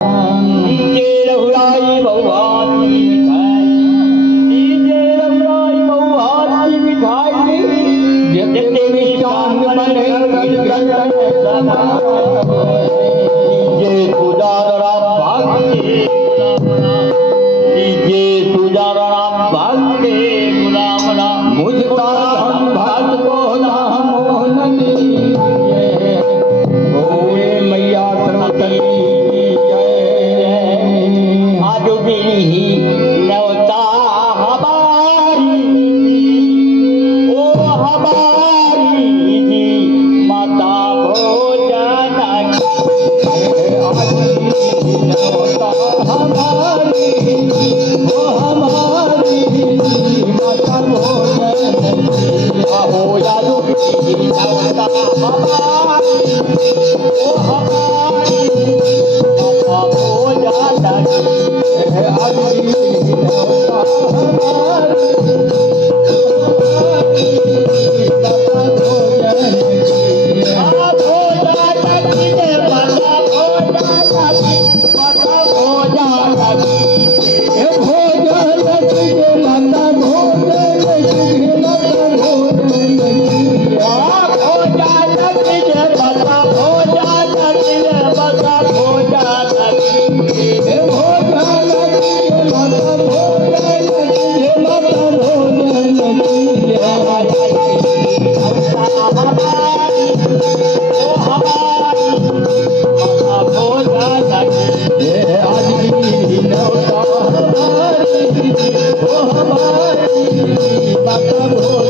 डीजे रघुराई बहुभात की मिठाई, डीजे रघुराई बहुभात की मिठाई, जितने मिष्टान बने कीर्तन डीजे सुजाराम भक्ति, डीजे सुजाराम भक्ति गुलाम राम मुझका धन भक्त को नाम मोहनी भोले मैया सरस्वती नवता हमारी ओ हमारी जी माता भोजन नवता हमारी ओ हमारी माता भोजन हो जादू नवता हमारी ओ हमारी माता भोजन Oh,